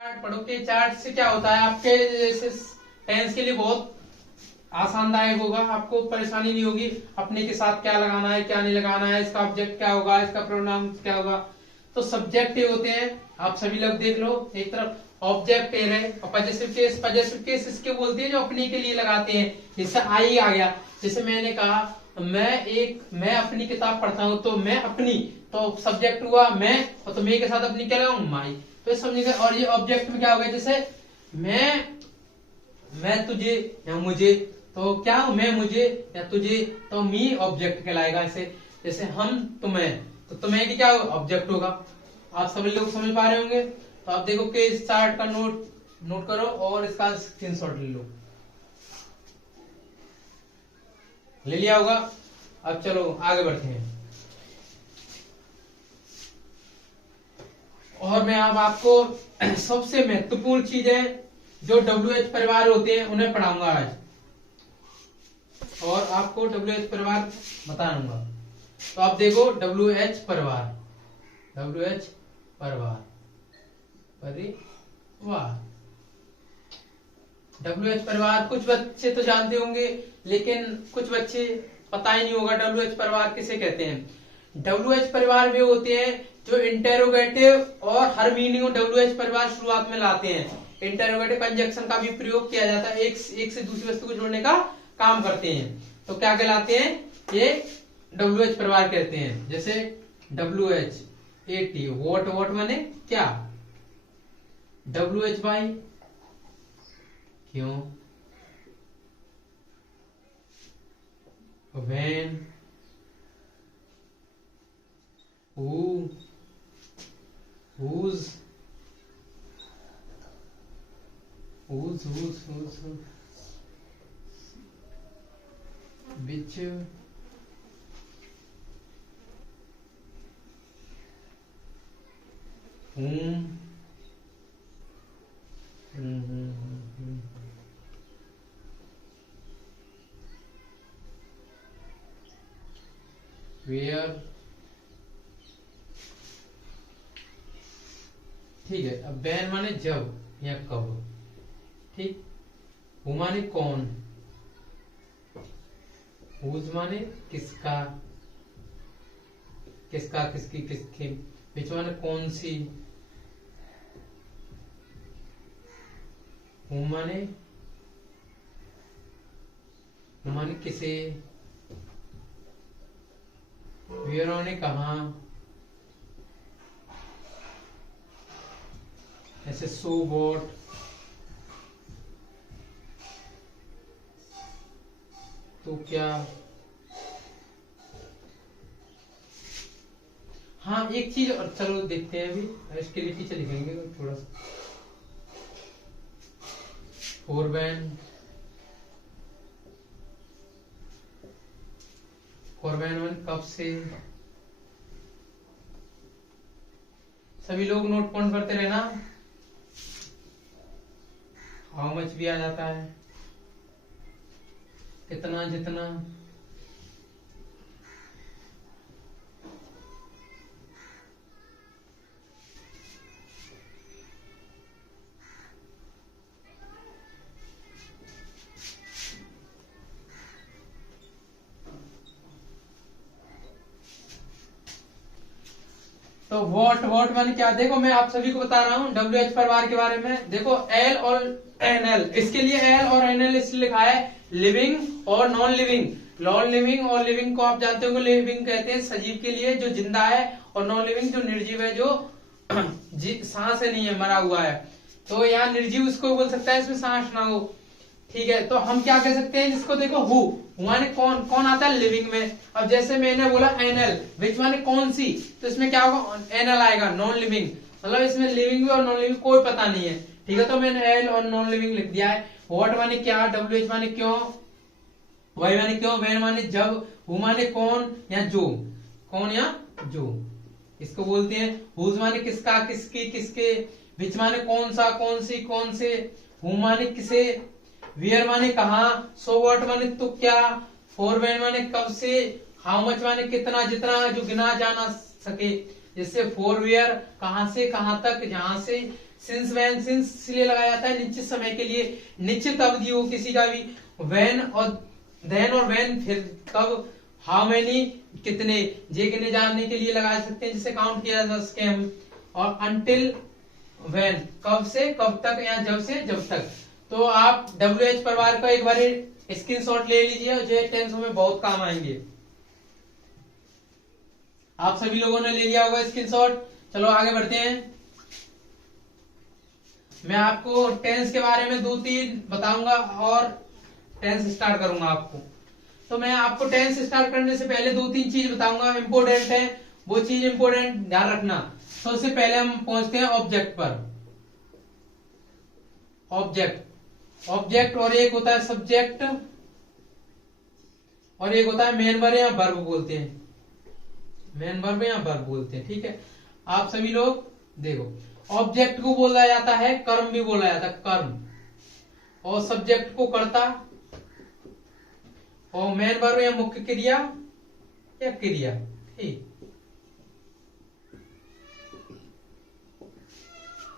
Chart पढ़ो कि chart से क्या होता है आपके जैसे टेंस के लिए बहुत आसानदायक होगा। आपको परेशानी नहीं होगी अपने के साथ क्या लगाना है क्या नहीं लगाना है, इसका ऑब्जेक्ट क्या होगा, इसका प्रोनाउन क्या होगा। तो सब्जेक्ट ये होते हैं, आप सभी लोग देख लो। एक तरफ ऑब्जेक्ट ए रहे और पजेसिव केस इसके बोलते हैं जो अपने के लिए लगाते हैं। जैसे आई आ गया, जैसे मैंने कहा मैं अपनी किताब पढ़ता हूँ, तो मैं अपनी, तो सब्जेक्ट हुआ मैं, और तो मैं के साथ अपनी क्या लगाऊं, माई। तो समझिएगा। और ये ऑब्जेक्ट में क्या होगा, जैसे मैं तुझे या मुझे, तो क्या मैं मुझे या तुझे, तो मी ऑब्जेक्ट कहलाएगा। ऐसे जैसे हम तुम्हें, तो तुम्हें की क्या ऑब्जेक्ट होगा। आप सभी लोग समझ पा रहे होंगे। तो आप देखो कि इस चार्ट का नोट करो और इसका स्क्रीनशॉट ले लो। ले लिया होगा। अब चलो आगे बढ़ते हैं। और मैं अब आपको सबसे महत्वपूर्ण चीजें जो WH परिवार होते हैं उन्हें पढ़ाऊंगा आज, और आपको WH परिवार बताऊंगा। तो आप देखो WH परिवार, WH परिवार WH परिवार कुछ बच्चे तो जानते होंगे, लेकिन कुछ बच्चे पता ही नहीं होगा WH परिवार किसे कहते हैं। WH परिवार वे होते हैं जो इंटेरोगेटिव और हर मीनिंग WH परिवार शुरुआत में लाते हैं। इंटेरोगेटिव कंजक्शन का भी प्रयोग किया जाता है, एक से दूसरी वस्तु को जोड़ने का काम करते हैं। तो क्या कहलाते हैं, ये WH परिवार कहते हैं। जैसे WH वॉट माने क्या, WH बाई क्यों, when, who, whose, which, whom, where। ठीक है। अब when माने जब या कब, ठीक। who माने कौन, whose माने किसका, किसका किसकी किसके, which माने कौन सी, whom माने किसे, where माने कहा, ऐसे so what, तो क्या। हाँ एक चीज और, चलो देखते हैं अभी, इसके लिए टीचर लिखेंगे थोड़ा सा। फॉरवैन कब से। सभी लोग नोट पॉइंट करते रहना। हाउ मच भी आ जाता है, कितना जितना। तो वॉट माने क्या, देखो मैं आप सभी को बता रहा हूँ WH परिवार के बारे में। देखो L और NL, इसके लिए L और NL इसलिए लिखा है लिविंग और नॉन लिविंग। नॉन लिविंग और लिविंग को आप जानते होंगे, लिविंग कहते हैं सजीव के लिए जो जिंदा है, और नॉन लिविंग जो निर्जीव है, जो सांस है नहीं है, मरा हुआ है। तो यहाँ निर्जीव उसको बोल सकता है इसमें सांस ना हो, ठीक है। तो हम क्या कह सकते हैं जिसको, देखो हु माने कौन आता है लिविंग में। अब जैसे मैंने बोला एनएल, विच माने कौन सी, तो इसमें क्या होगा, एनएल आएगा, नॉन लिविंग। मतलब इसमें लिविंग भी और नॉन लिविंग कोई पता नहीं है, ठीक है। तो मैंने एल और नॉन लिविंग लिख दिया है। व्हाट माने क्या, WH माने क्यों, वाई माने क्यों, वेन माने जब, हु माने कौन या जो, कौन या जो, इसको बोलते हैं। हुज माने किसका किसकी किसके, विच माने कौन सा कौन सी कौन से, हु माने किसे, वेयर माने कहा, सो व्हाट माने तो क्या, फॉर व्हेन माने कब से, हाउ मच माने कितना जितना जो गिना जाना सके। जैसे फॉर वेयर कहां से कहां तक, जहां से सिंस व्हेन, सिंस इसलिए लगाया जाता है निश्चित समय के लिए, निश्चित अवधि हो किसी का भी। व्हेन और देन और व्हेन फिर कब, हाउ मेनी कितने, ये गिने जानने के लिए लगा सकते हैं जिसे काउंट किया जा सके हम। और अंटिल व्हेन कब से कब तक या जब से जब तक। तो आप WH परिवार का एक बार स्क्रीनशॉट ले लीजिए, जो टेंस में बहुत काम आएंगे। आप सभी लोगों ने ले लिया होगा स्क्रीनशॉट। चलो आगे बढ़ते हैं। मैं आपको टेंस के बारे में 2-3 बताऊंगा और टेंस स्टार्ट करूंगा आपको। तो मैं आपको टेंस स्टार्ट करने से पहले 2-3 चीज बताऊंगा, इंपोर्टेंट है वो चीज, इंपोर्टेंट ध्यान रखना। तो उससे पहले हम पहुंचते हैं ऑब्जेक्ट पर। ऑब्जेक्ट और एक होता है सब्जेक्ट और एक होता है मेन वर्ब या वर्ब बोलते हैं, मेन वर्ब या वर्ब बोलते हैं। ठीक है, आप सभी लोग देखो, ऑब्जेक्ट को बोला जाता है कर्म भी बोला जाता है, कर्म, और सब्जेक्ट को कर्ता, और मेन वर्ब या मुख्य क्रिया या क्रिया। ठीक,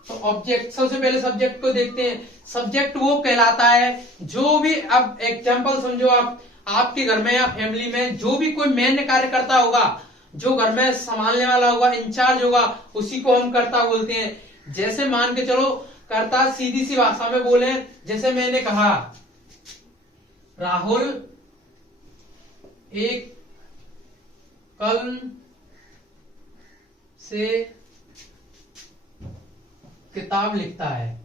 तो ऑब्जेक्ट, सबसे पहले सब्जेक्ट को देखते हैं। सब्जेक्ट वो कहलाता है जो भी, अब एग्जांपल समझो, आपके घर में या फैमिली में जो भी कोई मेन कार्य करता होगा, जो घर में संभालने वाला होगा, इंचार्ज होगा, उसी को हम कर्ता बोलते हैं। जैसे मान के चलो, कर्ता सीधी सी भाषा में बोले, जैसे मैंने कहा राहुल एक कलम से किताब लिखता है।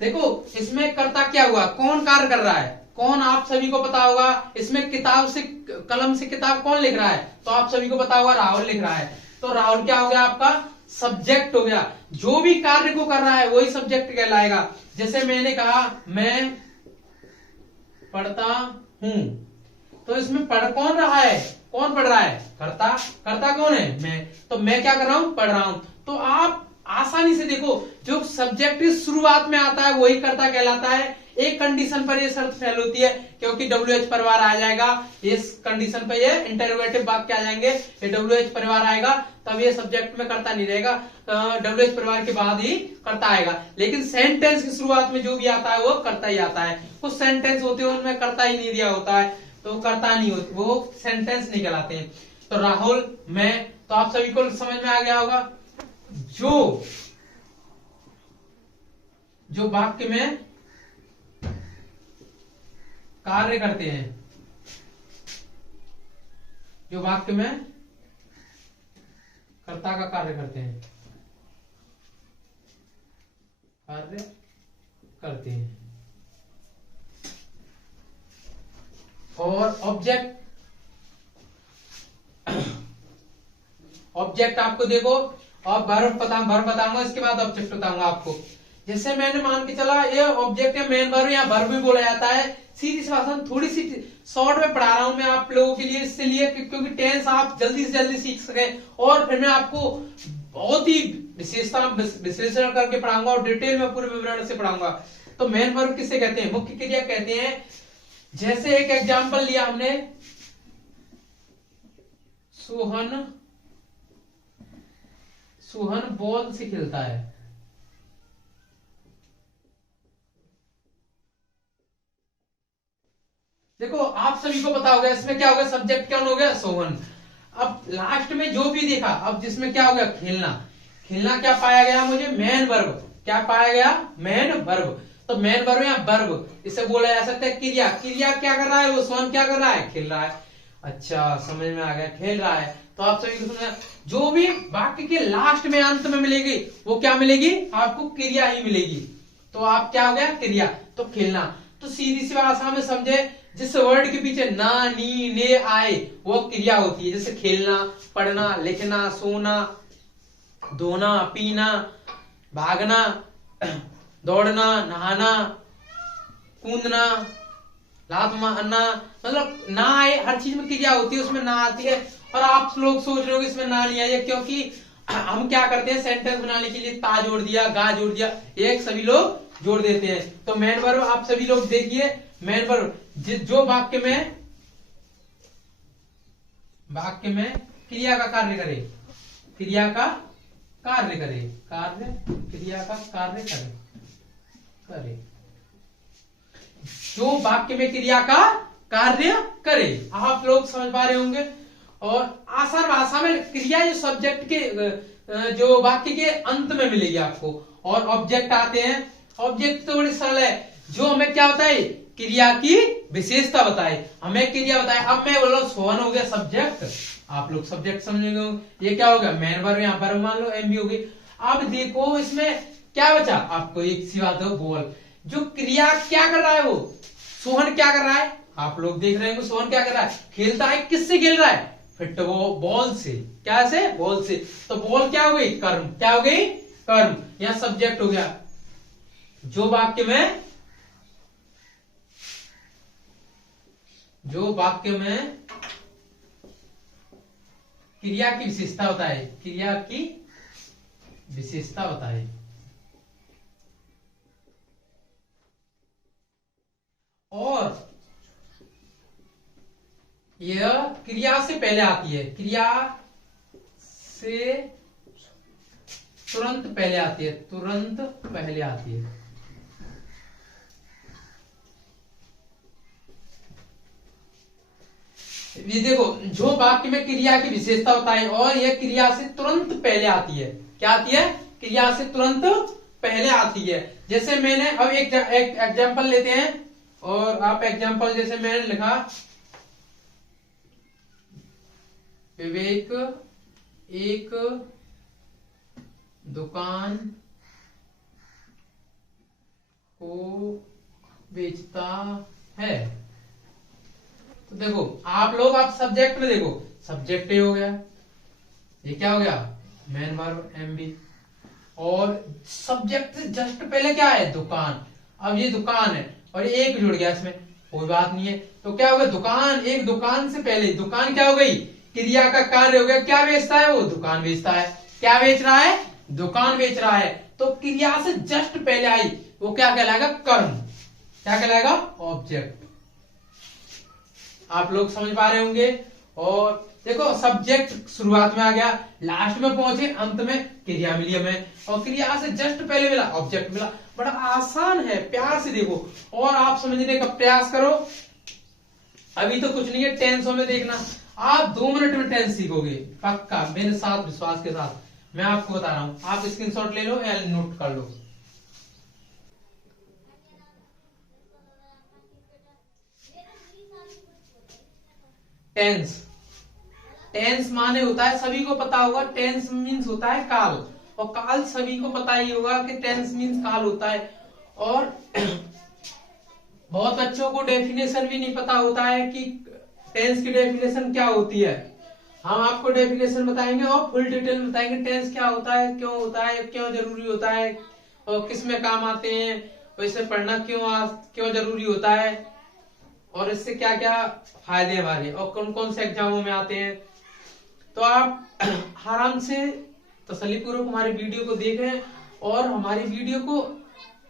देखो इसमें कर्ता क्या हुआ, कौन कार्य कर रहा है, कौन, आप सभी को पता होगा। इसमें किताब से, कलम से किताब कौन लिख रहा है, तो आप सभी को पता होगा राहुल लिख रहा है। तो राहुल क्या हो गया, आपका सब्जेक्ट हो गया। जो भी कार्य को कर रहा है वही सब्जेक्ट कहलाएगा। जैसे मैंने कहा मैं पढ़ता हूं, तो इसमें पढ़ कौन रहा है, कौन पढ़ रहा है, कर्ता। कर्ता कौन है, मैं। तो मैं क्या कर रहा हूं, पढ़ रहा हूं। तो आप आसानी से देखो, जो सब्जेक्ट शुरुआत में आता है वही कर्ता कहलाता है। एक कंडीशन पर ये शर्त फेल होती है, क्योंकि WH परिवार आ जाएगा, इस कंडीशन पर ये इंटरोगेटिव वाक्य आ जाएंगे, ये WH परिवार आएगा, तब ये सब्जेक्ट में कर्ता नहीं रहेगा, WH परिवार के बाद ही कर्ता आएगा। लेकिन सेंटेंस की शुरुआत में जो भी आता है वो कर्ता ही आता है। कुछ सेंटेंस होते हैं उनमें कर्ता ही नहीं दिया होता है, तो कर्ता नहीं होती, वो सेंटेंस नहीं कहलाते हैं। तो राहुल, मैं, तो आप सभी को समझ में आ गया होगा। जो वाक्य में कार्य करते हैं, जो वाक्य में कर्ता का कार्य करते हैं, कार्य करते हैं। और ऑब्जेक्ट, ऑब्जेक्ट आपको देखो, और वर्ब बताऊंगा, इसके बाद ऑब्जेक्ट बताऊंगा आपको। जैसे मैंने मान के चला, ये ऑब्जेक्ट या मेन वर्ब या वर्ब भी बोला जाता है। सीधी सी भाषा, थोड़ी सी शॉर्ट में पढ़ा रहा हूं मैं आप लोगों के लिए, इसलिए क्योंकि टेंस आप जल्दी से जल्दी सीख सके। और फिर मैं आपको बहुत ही विश्लेषण करके पढ़ाऊंगा और डिटेल में पूरे विवरण से पढ़ाऊंगा। तो मेन वर्ब किसे कहते हैं, मुख्य क्रिया कहते हैं। जैसे एक एग्जाम्पल लिया हमने, सोहन बॉल से खेलता है। देखो आप सभी को पता होगा इसमें क्या हो गया, सब्जेक्ट क्या हो गया, सोहन। अब लास्ट में जो भी देखा, अब जिसमें क्या हो गया, खेलना। खेलना क्या पाया गया मुझे, मेन वर्ब। क्या पाया गया, मेन वर्ब। तो मेन वर्ब या वर्ब, इसे बोला जा सकता है क्रिया। क्रिया क्या कर रहा है, वो सोहन क्या कर रहा है, खेल रहा है। अच्छा समझ में आ गया, खेल रहा है। तो आप सभी को समझ, जो भी वाक्य के लास्ट में अंत में मिलेगी वो क्या मिलेगी, आपको क्रिया ही मिलेगी। तो आप क्या हो गया, क्रिया। तो खेलना, तो सीधी सी भाषा में समझे, जिस वर्ड के पीछे ना, नी, ने आए वो क्रिया होती है। जैसे खेलना, पढ़ना, लिखना, सोना, धोना, पीना, भागना, दौड़ना, नहाना, कूदना, लात मारना, मतलब ना आए, हर चीज में क्रिया होती है, उसमें ना आती है। और आप लोग सोच रहे हो इसमें ना नहीं आई है, क्योंकि हम क्या करते हैं, सेंटेंस बनाने के लिए ता जोड़ दिया, गा जोड़ दिया, एक सभी लोग जोड़ देते हैं। तो मेन वर्ब आप सभी लोग देखिए, मेन वर्ब जो वाक्य में क्रिया का कार्य करे, क्रिया का कार्य करे, कार्य क्रिया का कार्य करे करे जो वाक्य में क्रिया का कार्य करे। आप लोग समझ पा रहे होंगे। और आसान भाषा में क्रिया जो सब्जेक्ट के जो वाक्य के अंत में मिलेगी आपको। और ऑब्जेक्ट आते हैं। ऑब्जेक्ट तो बड़ी सरल है, जो हमें क्या बताए, क्रिया की विशेषता बताए, हमें क्रिया बताए। अब मैं बोल रहा हूं सोहन हो गया सब्जेक्ट, आप लोग सब्जेक्ट समझेंगे। ये क्या हो गया, मैन वर्ब, यहाँ पर मान लो एमबी हो गई। अब देखो इसमें क्या बचा, आपको एक सी बात हो, बॉल। जो क्रिया क्या कर रहा है, वो सोहन क्या कर रहा है, आप लोग देख रहे हैं सोहन क्या कर रहा है, खेलता है। किससे खेल रहा है, फुटबॉल, बॉल से। क्या से, बॉल से। तो बॉल क्या हो गई, कर्म। क्या हो गई, कर्म। यहां सब्जेक्ट हो गया। जो वाक्य में क्रिया की विशेषता बताए, क्रिया की विशेषता बताए। और यह क्रिया से पहले आती है, क्रिया से तुरंत पहले आती है, तुरंत पहले आती है। ये देखो, जो वाक्य में क्रिया की विशेषता होता है और यह क्रिया से तुरंत पहले आती है। क्या आती है, क्रिया से तुरंत पहले आती है। जैसे मैंने अब एक एग्जांपल लेते हैं। और आप एग्जांपल, जैसे मैंने लिखा, विवेक एक दुकान को बेचता है। तो देखो आप लोग, आप सब्जेक्ट में देखो, सब्जेक्ट हो गया, ये क्या हो गया, मैन वर्ब एमबी। और सब्जेक्ट से जस्ट पहले क्या है, दुकान। अब ये दुकान है और ये एक जुड़ गया इसमें, कोई बात नहीं है। तो क्या हो गया, दुकान, एक दुकान से पहले दुकान क्या हो गई, क्रिया का कार्य हो गया। क्या बेचता है वो, दुकान बेचता है। क्या बेच रहा है, दुकान बेच रहा है। तो क्रिया से जस्ट पहले आई, वो क्या कहलाएगा, कर्म। क्या कहलाएगा, ऑब्जेक्ट। आप लोग समझ पा रहे होंगे। और देखो सब्जेक्ट शुरुआत में आ गया, लास्ट में पहुंचे, अंत में क्रिया मिली हमें। और क्रिया से जस्ट पहले मिला, ऑब्जेक्ट मिला। बड़ा आसान है, प्यार से देखो और आप समझने का प्रयास करो। अभी तो कुछ नहीं है, टेंसों में देखना। आप 2 मिनट में टेंस सीखोगे पक्का, मेरे साथ, विश्वास के साथ मैं आपको बता रहा हूं। आप स्क्रीनशॉट ले लो या नोट कर लो। टेंस, टेंस माने होता है, सभी को पता होगा, टेंस मीन्स होता है काल। और काल सभी को पता ही होगा कि टेंस मीन्स काल होता है। और बहुत बच्चों को डेफिनेशन भी नहीं पता होता है कि टेंस की डेफिनेशन क्या होती है। हम आपको डेफिनेशन बताएंगे और फुल डिटेल बताएंगे टेंस क्या होता है, क्यों जरूरी होता है, और किस में काम आते हैं, और इसे पढ़ना क्यों जरूरी होता है, और इससे क्या क्या फायदे हमारे, और कौन कौन से एग्जामों में आते हैं। तो आप आराम से तसल्लीपूर्वक हमारे वीडियो को देखें और हमारी वीडियो को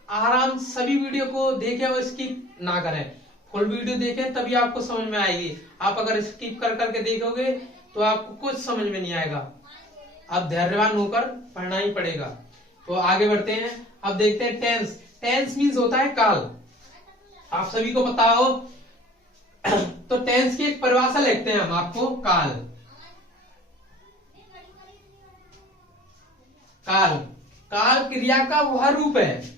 आराम, सभी वीडियो को देखें और स्किप ना करें। फुल वीडियो देखें तभी आपको समझ में आएगी। आप अगर स्किप कर करके देखोगे तो आपको कुछ समझ में नहीं आएगा। आप धैर्यवान होकर पढ़ना ही पड़ेगा। तो आगे बढ़ते हैं, अब देखते हैं टेंस। टेंस मीन्स होता है काल, आप सभी को पता हो। तो टेंस की एक परिभाषा लिखते हैं हम आपको, काल। काल, काल क्रिया का वह रूप है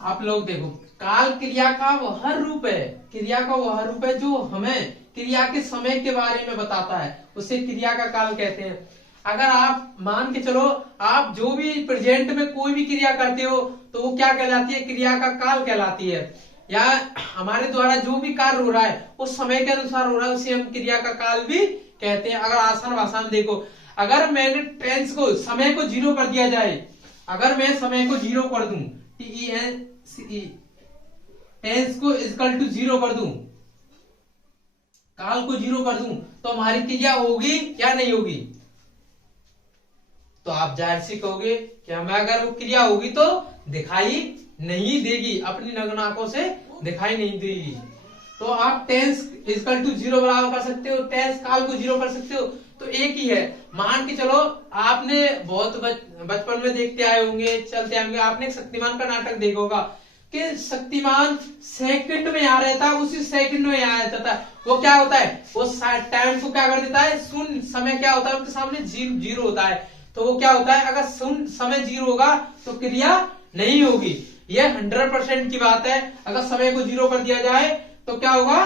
आप लोग देखो, काल क्रिया का वह रूप है, क्रिया का वह रूप है जो हमें क्रिया के समय के बारे में बताता है, उसे क्रिया का काल कहते हैं। अगर आप मान के चलो, आप जो भी प्रेजेंट में कोई भी क्रिया करते हो तो वो क्या कहलाती है, क्रिया का काल कहलाती है। या हमारे द्वारा जो भी कार्य हो रहा है वो समय के अनुसार हो रहा है, उसे हम क्रिया का काल भी कहते हैं। अगर आसान भाषा में देखो, अगर मैंने टेंस को, समय को 0 कर दिया जाए, अगर मैं समय को 0 कर दूं, TENSE, टेंस को इक्वल टू 0 कर दूं, काल को 0 कर दूं, तो हमारी क्रिया होगी या नहीं होगी? तो आप जाहिर सी कहोगे कि हमें अगर वो क्रिया होगी तो दिखाई नहीं देगी, अपनी नग्न आंखों से दिखाई नहीं देगी। तो आप टेंस इक्वल टू 0 बराबर कर सकते हो, टेंस काल को 0 कर सकते हो, तो एक ही है। मान के चलो, आपने बहुत बचपन में देखते आए होंगे, चलते आए होंगे, आपने एक शक्तिमान का नाटक देखा होगा कि शक्तिमान सेकंड में आ रहता है, उसी सेकंड में आ जाता था। वो क्या होता है, वो टाइम को क्या कर देता है, शून्य समय क्या होता है उनके सामने, 0 होता है। तो वो क्या होता है, अगर शून्य समय 0 होगा तो क्रिया नहीं होगी। ये 100% की बात है। अगर समय को 0 कर दिया जाए तो क्या होगा,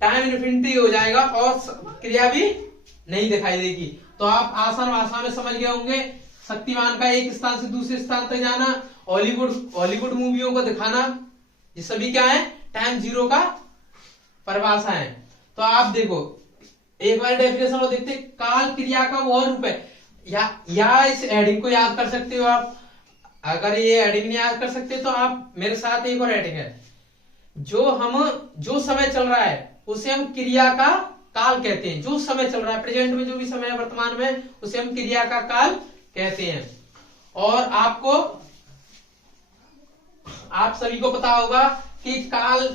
टाइम इन्फिनिटी हो जाएगा और क्रिया भी नहीं दिखाई देगी। तो आप आसान भाषा में समझ गए होंगे, शक्तिमान का एक स्थान से दूसरे स्थान तक जाना, हॉलीवुड मूवियों को दिखाना, ये सभी क्या है, टाइम 0 का परिभाषा है। तो आप देखो, एक बार डेफिनेशन को देखते, काल क्रिया का वह रूप है, या इस हेडिंग को याद कर सकते हो आप। अगर ये हेडिंग नहीं याद कर सकते तो आप मेरे साथ एक और हेडिंग है, जो समय चल रहा है उसे हम क्रिया का काल कहते हैं। जो समय चल रहा है, प्रेजेंट में जो भी समय है वर्तमान में, उसे हम क्रिया का काल कहते हैं। और आप सभी को पता होगा कि काल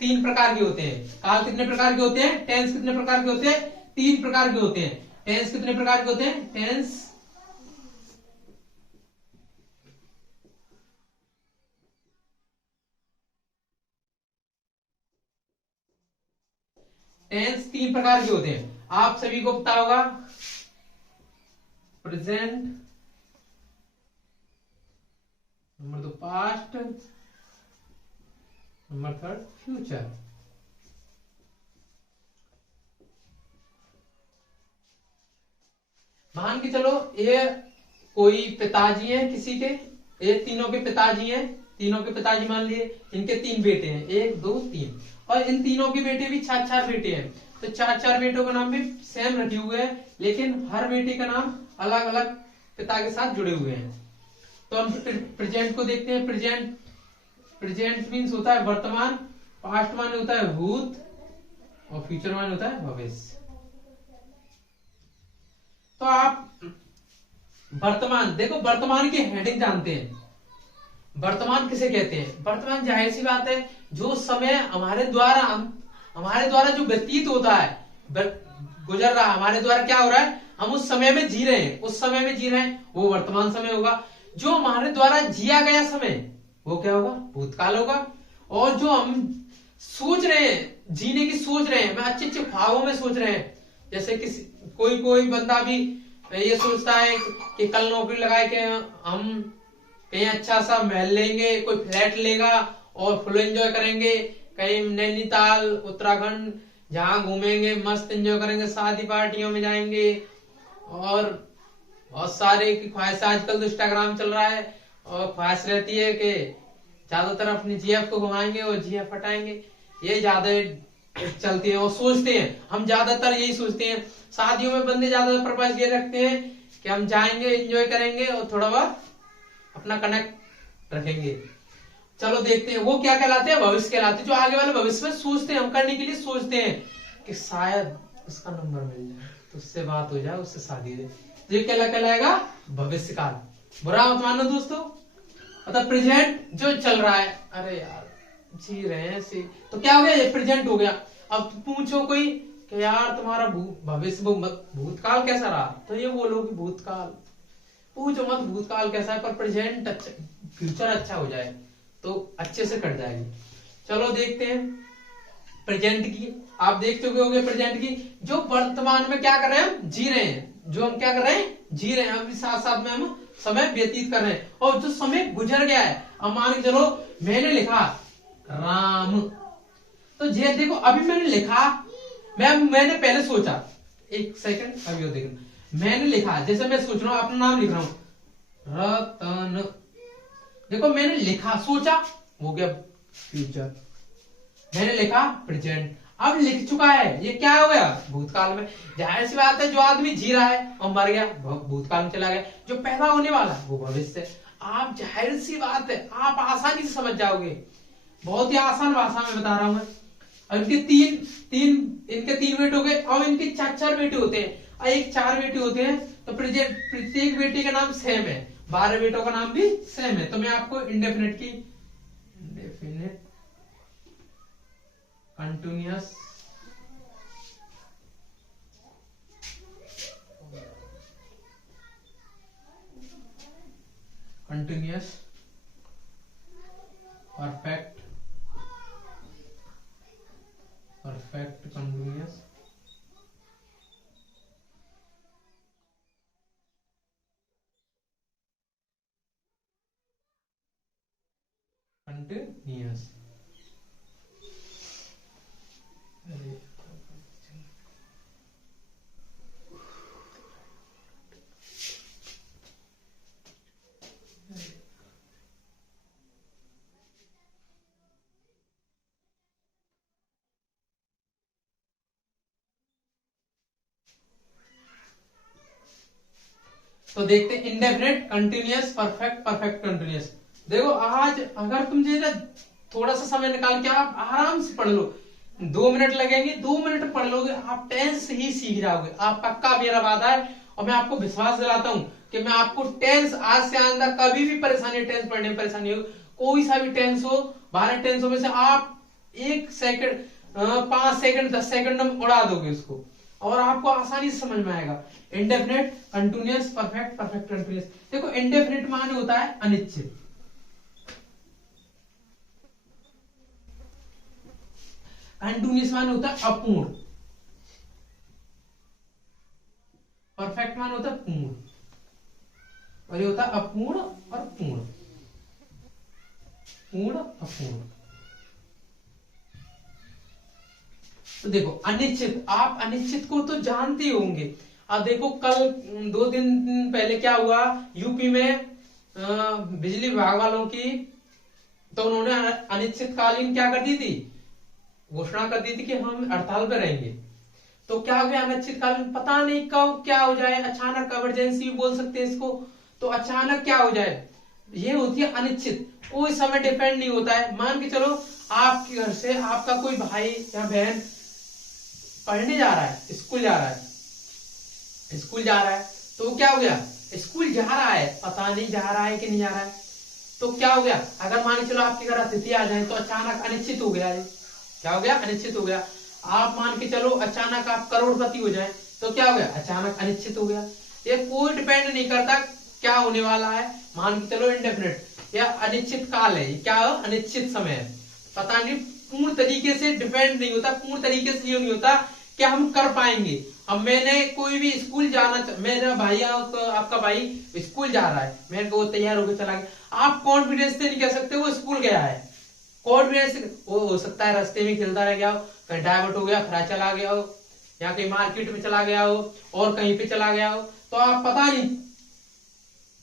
3 प्रकार के होते हैं। काल कितने प्रकार के होते हैं, टेंस कितने प्रकार के होते हैं, 3 प्रकार के होते हैं। टेंस कितने प्रकार के होते हैं, टेंस टेंस 3 प्रकार के होते हैं। आप सभी को पता होगा, present, number 2 past, number 3 future. मान के चलो, ये कोई पिताजी है किसी के, ये तीनों के पिताजी हैं, तीनों के पिताजी मान लिए, इनके 3 बेटे हैं, 1 2 3, और इन तीनों के बेटे भी 4 बेटे हैं। तो 4 बेटों का नाम भी सेम रखे हुए हैं, लेकिन हर बेटे का नाम अलग अलग पिता के साथ जुड़े हुए हैं। तो हम प्रेजेंट को देखते हैं। प्रेजेंट मीन्स होता है वर्तमान, पास्ट माने होता है भूत, और फ्यूचर माने होता है भविष्य। तो आप वर्तमान देखो, वर्तमान की हेडिंग जानते हैं, वर्तमान किसे कहते हैं? वर्तमान जाहिर सी बात है, जो समय हमारे द्वारा जो व्यतीत होता है, गुजर रहा, हमारे द्वारा क्या हो रहा है, हम उस समय में जी रहे हैं, वो वर्तमान समय होगा। जो हमारे द्वारा जिया गया समय, वो क्या होगा, भूतकाल होगा। और जो हम सोच रहे हैं, जीने की सोच रहे हैं, मैं अच्छे ख्वाबों में सोच रहे हैं, जैसे कोई बंदा भी ये सोचता है कि कल नौकरी लगाए के हम कहीं अच्छा सा महल लेंगे, कोई फ्लैट लेगा और फुल एंजॉय करेंगे, कहीं नैनीताल, उत्तराखंड, जहां घूमेंगे, मस्त एंजॉय करेंगे, शादी पार्टियों में जाएंगे, और बहुत सारे की ख्वाहिश, आजकल तो इंस्टाग्राम चल रहा है और ख्वाहिश रहती है कि ज्यादातर अपनी जीएफ को घुमाएंगे और जीएफ हटाएंगे, ये ज्यादा चलती है। और सोचते हैं, हम ज्यादातर यही सोचते हैं, शादियों में बंदे ज्यादा पर्पस ये रखते हैं कि हम जाएंगे, एंजॉय करेंगे और थोड़ा बहुत अपना कनेक्ट रखेंगे। चलो देखते हैं, वो क्या कहलाते हैं, भविष्य कहलाते हैं। जो आगे वाले भविष्य में सोचते हैं, हम करने के लिए सोचते हैं कि शायद उसका नंबर मिल जाए, तो उससे बात हो जाए, उससे शादी हो जाए, तो ये क्या कहलाएगा, भविष्य काल। बुरा मत मानो दोस्तों, मतलब प्रेजेंट जो चल रहा है, अरे यार जी रहे हैं ऐसे, तो क्या हो गया, ये प्रेजेंट हो गया। अब पूछो कोई कि यार तुम्हारा भविष्य भूतकाल कैसा रहा, तो ये बोलो कि भूतकाल, पूछो मत भूतकाल कैसा है, पर प्रेजेंट अच्छा, फ्यूचर अच्छा हो जाए तो अच्छे से कट जाएगी। चलो देखते हैं प्रेजेंट की। आप देख चुके होंगे प्रेजेंट की, जो वर्तमान में क्या कर रहे हैं, हम जी रहे हैं, जो हम क्या कर रहे हैं, जी रहे हैं, अभी साथ साथ में हम समय व्यतीत कर रहे हैं, और जो समय गुजर गया है, अब मान के चलो मैंने लिखा राम, तो ये देखो अभी मैंने लिखा, मैंने पहले सोचा, एक सेकंड अभी वो देखना, मैंने लिखा, जैसे मैं सोच रहा हूं अपना नाम लिख रहा हूं रतन, देखो मैंने लिखा, सोचा, हो गया फ्यूचर, मैंने लिखा प्रेजेंट, अब लिख चुका है, ये क्या हो गया भूतकाल में। जाहिर सी बात है जो आदमी जी रहा है और मर गया भूतकाल में चला गया, जो पैदा होने वाला वो भविष्य। आप जाहिर सी बात है आप आसानी से समझ जाओगे, बहुत ही आसान भाषा में बता रहा हूं मैं। और इनके तीन बेटे हो गए, और इनके चार बेटे होते हैं, और एक 4 बेटे होते हैं, तो प्रत्येक बेटे का नाम सेम है, 12 बेटों का नाम भी सेम है। तो मैं आपको इंडेफिनिट कंटिन्यूअस परफेक्ट कंटिन्यूअस तो देखते हैं इंडेफिनिट कंटिन्यूअस परफेक्ट कंटिन्यूअस। देखो आज अगर तुम जो ना थोड़ा सा समय निकाल के आप आराम से पढ़ लो, 2 मिनट लगेंगे, 2 मिनट पढ़ लोगे, आप टेंस ही सीख जाओगे, आप पक्का, मेरा वादा है। और मैं आपको विश्वास दिलाता हूं कि मैं आपको टेंस आज से आंदा कभी भी परेशानी, टेंस पढ़ने में परेशानी हो, कोई सा भी टेंस हो, 12 टेंसों में से आप 1 सेकंड 5 सेकंड 10 सेकंड में उड़ा दोगे उसको, और आपको आसानी से समझ में आएगा। Indefinite continuous perfect continuous. देखो इंडेफिनिट माने होता है अनिश्चित, कंटिन्यूअस माने होता है अपूर्ण, परफेक्ट माने होता है पूर्ण, और ये होता है अपूर्ण और पूर्ण, पूर्ण अपूर्ण। तो देखो अनिश्चित, आप अनिश्चित को तो जानते होंगे। अब देखो कल 2 दिन पहले क्या हुआ यूपी में, बिजली विभाग वालों की, तो उन्होंने अनिश्चितकालीन क्या कर दी थी, घोषणा कर दी थी कि हम हड़ताल पे रहेंगे। तो क्या हो गया अनिश्चितकालीन, पता नहीं कब क्या हो जाए, अचानक इमरजेंसी बोल सकते हैं इसको, तो अचानक क्या हो जाए, ये होती है अनिश्चित, कोई समय डिपेंड नहीं होता है। मान के चलो आपके घर से आपका कोई भाई या बहन पढ़ने जा रहा है, स्कूल जा रहा है, तो क्या हो गया, स्कूल जा रहा है, पता नहीं जा रहा है कि नहीं जा रहा है, तो क्या हो गया, अगर मान के चलो आपके घर अतिथि आ जाए तो अचानक अनिश्चित हो गया, क्या हो गया, अनिश्चित हो गया। आप मान के चलो अचानक आप करोड़पति हो जाए, तो क्या हो गया, अचानक अनिश्चित हो गया। ये कोई डिपेंड नहीं करता क्या होने वाला है, मान के चलो इंडेफिनिट या अनिश्चित काल है, क्या हो, अनिश्चित समय है, पता नहीं, पूर्ण तरीके से डिपेंड नहीं होता, पूर्ण तरीके से ये नहीं होता कि हम कर पाएंगे। अब मैंने कोई भी स्कूल जाना, मेरा भाई आपका भाई स्कूल जा रहा है, मेरे को वो तैयार होकर चला गया, आप कॉन्फिडेंस से नहीं कह सकते वो स्कूल गया है, कॉन्फिडेंस वो हो सकता है रास्ते में खेलता रह गया हो, कहीं डाइवर्ट हो गया, खरा चला गया हो, या कहीं मार्केट में चला गया हो, और कहीं पे चला गया हो, तो आप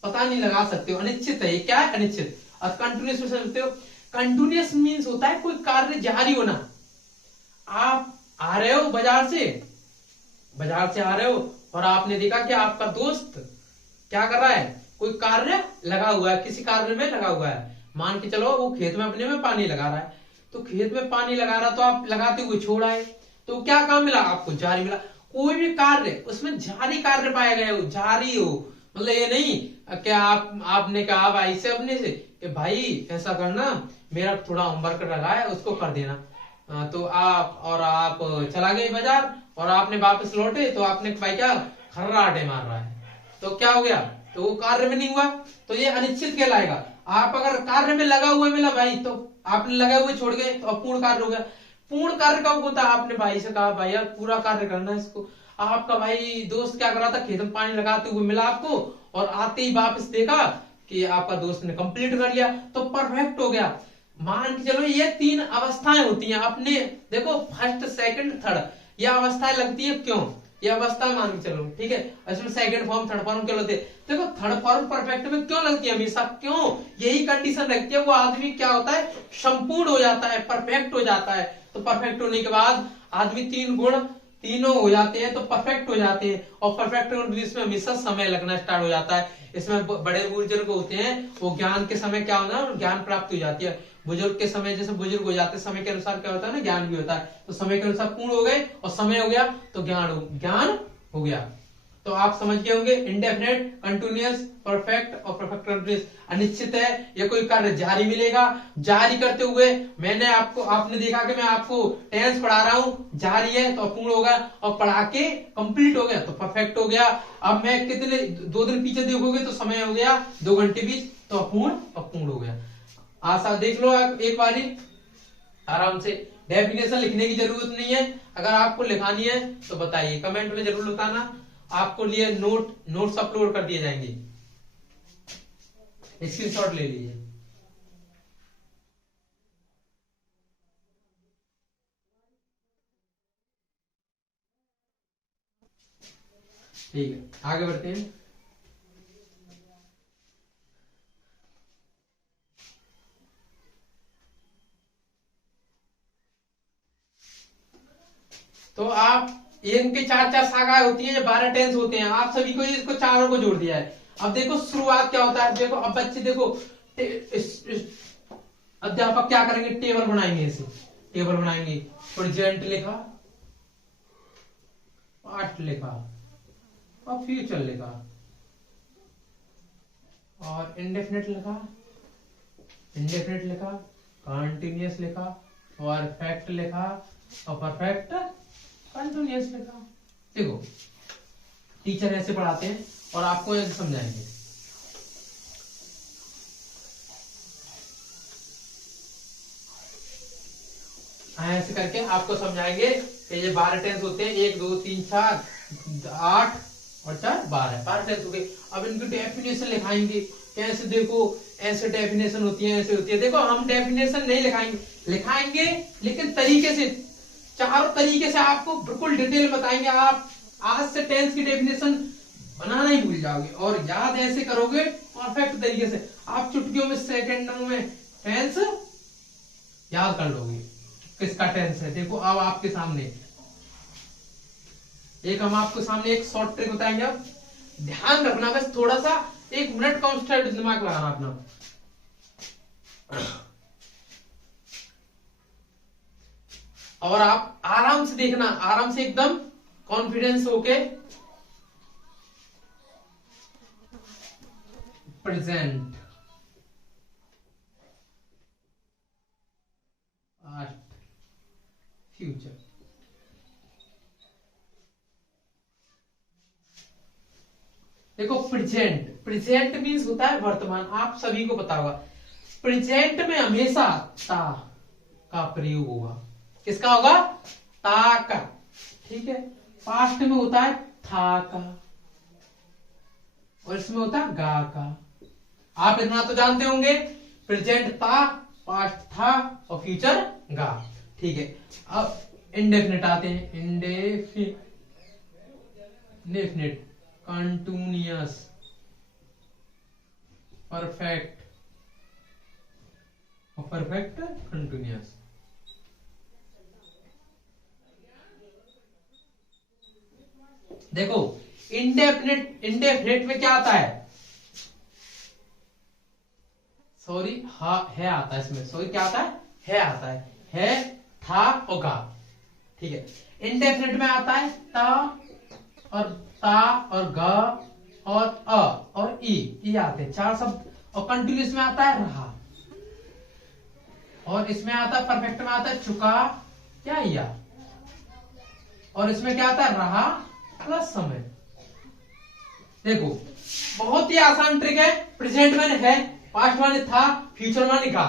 पता नहीं लगा सकते हो, अनिश्चित है, ये क्या है, अनिश्चित। और कंटिन्यूअस में समझते हो, कंटिन्यूअस मीन्स होता है कोई कार्य जारी होना। आप आ रहे हो बाजार से आ रहे हो, और आपने देखा कि आपका दोस्त क्या कर रहा है, कोई कार्य लगा हुआ है, किसी कार्य में लगा हुआ है, मान के चलो वो खेत में अपने में पानी लगा रहा है, तो खेत में पानी लगा रहा, तो आप लगाते हुए छोड़ आए, तो क्या काम मिला आपको, जारी मिला। कोई भी कार्य उसमें जारी कार्य पाया गया हो, जारी हो, मतलब ये नहीं कि आपने कहा भाई से अपने से कि भाई ऐसा करना, मेरा थोड़ा होमवर्क रहा है उसको कर देना, तो आप चला गए बाजार, और आपने वापस लौटे तो आपने भाई क्या खर्राटे मार रहा है, तो क्या हो गया, तो वो कार्य में नहीं हुआ, तो ये अनिश्चित कहलाएगा। आप अगर कार्य में लगा हुआ मिला भाई, तो आपने लगे हुए छोड़ गए तो अपूर्ण कार्य हो गया। पूर्ण कार्य कब होता है, आपने भाई से कहा भाई यार पूरा कार्य करना है इसको, आपका भाई दोस्त क्या कर रहा था, खेत में पानी लगाते हुए मिला आपको, और आते ही वापस देखा कि आपका दोस्त ने कंप्लीट कर लिया तो परफेक्ट हो गया। मान के चलो ये 3 अवस्थाएं होती हैं अपने, देखो फर्स्ट सेकंड थर्ड ये अवस्थाएं लगती है क्यों, ये अवस्था मान के चलो, ठीक है। इसमें सेकंड फॉर्म थर्ड फॉर्म क्यों लगते हैं, देखो थर्ड फॉर्म परफेक्ट में क्यों लगती है हमेशा, क्यों यही कंडीशन रखती है, वो आदमी क्या होता है संपूर्ण हो जाता है, परफेक्ट हो जाता है। तो परफेक्ट होने के बाद आदमी 3 गुण तीनों हो जाते हैं तो परफेक्ट हो जाते हैं, और परफेक्ट होने इसमें हमेशा समय लगना स्टार्ट हो जाता है। इसमें बड़े बुजुर्ग होते हैं वो ज्ञान के समय क्या होना है, ज्ञान प्राप्त हो जाती है। बुजुर्ग के समय जैसे बुजुर्ग हो जाते हैं समय के अनुसार क्या होता है ना, ज्ञान भी होता है। तो समय के अनुसार पूर्ण हो गए और समय हो गया तो ज्ञान हो गया। तो आप समझ गए होंगे इंडेफिनेट, कंटिन्यूअस, परफेक्ट और परफेक्ट कंटिन्यूअस। अनिश्चित है, ये कोई कार्य जारी मिलेगा, जारी करते हुए मैंने आपने देखा कि मैं आपको टेंस पढ़ा रहा हूं, जारी है तो अपूर्ण होगा, और पढ़ा के कंप्लीट हो गया तो परफेक्ट हो गया। अब मैं कितने 2 दिन पीछे देखोगे तो समय हो गया 2 घंटे बीच तो अपूर्ण हो गया। आशा देख लो आप एक बारी आराम से, डेफिनेशन लिखने की जरूरत नहीं है। अगर आपको लिखानी है तो बताइए, कमेंट में जरूर बताना। आपको लिए नोट्स अपलोड कर दिए जाएंगे, स्क्रीनशॉट ले लीजिए। ठीक है, आगे बढ़ते हैं। तो आप इनके 4 शाखाएं होती हैं, 12 टेंस होते हैं, आप सभी को इसको चारों को जोड़ दिया है। अब देखो शुरुआत क्या होता है, देखो अब बच्चे देखो अध्यापक क्या करेंगे, टेबल बनाएंगे, इसे टेबल बनाएंगे। प्रेजेंट लिखा, पास्ट लिखा और फ्यूचर लिखा और इंडेफिनिट लिखा, कंटिन्यूअस लिखा, परफेक्ट लिखा और परफेक्ट कंटिन्यूअस लिखा। देखो टीचर ऐसे पढ़ाते हैं और आपको ऐसे समझाएंगे। ऐसे करके आपको समझाएंगे कि ये 12 टेंस होते हैं, 1 2 3 4 8 और 4 12 टेंस हो गए। अब इनकी डेफिनेशन लिखाएंगे कैसे, देखो ऐसे डेफिनेशन होती है, ऐसे होती है। देखो हम डेफिनेशन नहीं लिखाएंगे लेकिन तरीके से, चारों तरीके से आपको बिल्कुल डिटेल बताएंगे। आप आज से टेंस की डेफिनेशन बनाना ही भूल जाओगे और याद ऐसे करोगे परफेक्ट तरीके से, आप चुटकियों में सेकंडों में टेंस याद कर लोगे किसका टेंस है। देखो अब आपके सामने हम आपके सामने एक शॉर्ट ट्रिक बताएंगे। अब ध्यान रखना, बस थोड़ा सा 1 मिनट कॉन्स्टेंट दिमाग लगाना अपना। और आप आराम से देखना, आराम से एकदम कॉन्फिडेंस होके। Present, past, future. देखो प्रेजेंट मीन्स होता है वर्तमान, आप सभी को पता होगा। प्रेजेंट में हमेशा ता का प्रयोग होगा, किसका होगा, ता का, ठीक है। पास्ट में होता है था का और इसमें होता है गा का। आप इतना तो जानते होंगे, प्रेजेंट था, पास्ट था और फ्यूचर गा, ठीक है। अब इंडेफिनिट आते हैं, इंडेफिनिट, कंटिन्यूअस, परफेक्ट और परफेक्ट कंटिन्यूअस। देखो इंडेफिनिट में क्या आता है, सॉरी है आता है इसमें, सॉरी क्या आता है आता है था और गा, ठीक है। इंडेफिनिट में आता है ता और ग और अ और ई आते हैं 4 शब्द। और कंटिन्यूस में आता है रहा, और इसमें आता है परफेक्ट में आता है चुका या, और इसमें क्या आता है रहा प्लस समय। देखो बहुत ही आसान ट्रिक है। प्रेजेंट में है, पास्ट माने था, फ्यूचर माने गा,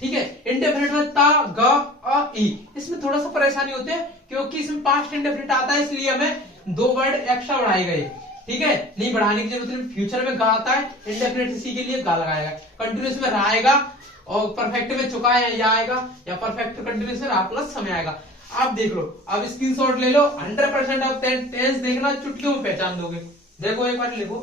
ठीक है। इंडेफिनिट में ता ग अ ई। इसमें थोड़ा सा परेशानी होती है क्योंकि इसमें पास्ट इंडेफिनिट आता है, इसलिए हमें 2 वर्ड एक्स्ट्रा बढ़ाए गए, ठीक है, नहीं बढ़ाने की जरूरत नहीं। फ्यूचर में गा आता है, इंडेफिनिट सी के लिए गा लगाएगा। कंटिन्यूस में रहा आएगा और परफेक्ट में चुका है या आएगा, या परफेक्ट कंटिन्यूस में रहा प्लस समय आएगा। आप देख लो, अब स्क्रीनशॉट ले लो, 100% ऑफ टेंस देखना, चुटकियों में पहचान दोगे। देखो एक बार लिखो,